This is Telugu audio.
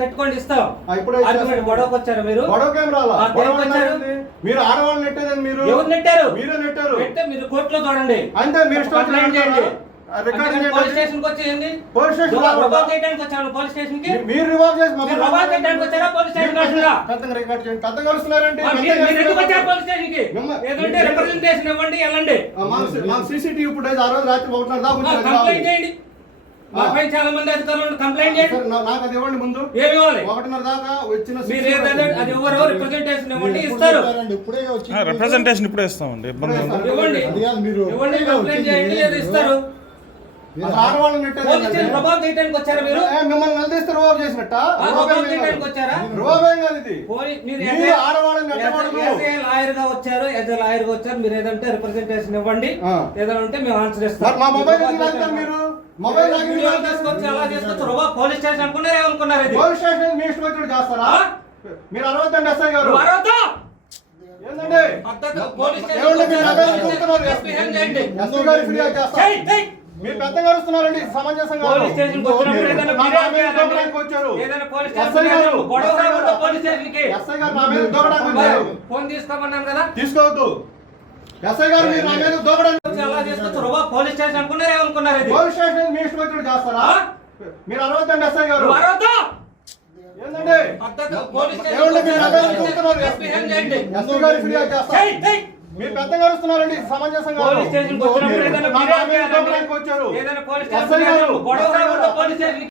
పెట్టుకోండి ఇస్తాం. గొడవకి వచ్చారు మీరు? మీరు ఆడవాళ్ళు నెట్టేదని మీరు ఎవరు నెట్టారు? మీరే నెట్టారు. మీరు కోర్టులో చూడండి. అంటే మీరు కంప్లైంట్ చేయండి. పోలీస్ స్టేషన్ కి వచ్చేయండి. పోలీస్ స్టేషన్ రివాల్వ్ చేయడానికి వచ్చాను. పోలీస్ స్టేషన్ కి మీరు రివాల్వ్ చేసి రివాల్వ్ చేయడానికి వచ్చారా? పోలీస్ స్టేషన్ వచ్చారా? రికార్డ్ చేయండి. కథ కలుస్తున్నారంటే మీరు ఎందుకు వచ్చారు పోలీస్ స్టేషన్ కి? ఏదంటే రిప్రజెంటేషన్ ఇవ్వండి, వెళ్ళండి. మాకు సీసీటీవీ ఫుటేజ్ ఆ రోజు రాత్రి 1:30 దాకా కంప్లైంట్ చేయండి. మాపై చాలా మంది అధికారులు కంప్లైంట్ చేయండి. నాకు అది ఇవ్వండి. ముందు ఏమి ఇవ్వాలి? 1:30 దాకా వచ్చిన మీరు ఏదైతే అది ఎవరో రిప్రజెంటేషన్ ఇవ్వండి, ఇస్తారు. రిప్రజెంటేషన్ ఇప్పుడే ఇస్తామండి. ఇబ్బంది ఇవ్వండి, ఇవ్వండి, కంప్లైంట్ చేయండి, ఏది ఇస్తారు. ఆడవాళ్ళు నెట్టేది రివాల్వ్ చేయడానికి వచ్చారా మీరు? మిమ్మల్ని నిలదీస్తే రివాల్వ్ చేసినట్ట? రివాల్వ్ చేయడానికి వచ్చారా? రివాల్వ్ కాదు ఇది. మీరు ఆడవాళ్ళని నెట్టకూడదు. లాయర్ గా వచ్చారు, యాజ్ లాయర్ గా వచ్చారు. మీరు ఏదంటే రిప్రజెంటేషన్ ఇవ్వండి, ఏదైనా ఉంటే మేము ఆన్సర్ ఇస్తాం. మా మొబైల్ మీరు మొబైల్ తీసుకొచ్చి అలా తీసుకొచ్చి పోలీస్ స్టేషన్ అనుకున్నారు, ఏమనుకున్నారు? పోలీస్ స్టేషన్ మీ ఇష్టం వచ్చినట్టు చేస్తారా? మీరు అరవద్దండి ఎస్ఐ గారు. ఏంటండి పోలీస్ మీరు పెద్దగా అరుస్తున్నారండి. సమంజసంగా పోలీస్ స్టేషన్ వచ్చారు. ఫోన్ తీసుకోమన్నాను కదా, తీసుకోవద్దు. ఎస్ఐ గారు మీరు నా మీద దూకడానికి అలా తీసుకొచ్చి పోలీస్ స్టేషన్ అనుకున్నారు, ఏమనుకున్నారు? పోలీస్ స్టేషన్ మీ ఇష్టం వచ్చినట్టు చేస్తారా? మీరు అరవద్దండి ఎస్ఐ గారు. ఏంటండి మీరు పెద్దగా అరుస్తున్నారండి. సమంజసంగా పోలీస్ స్టేషన్ వచ్చారు. Police station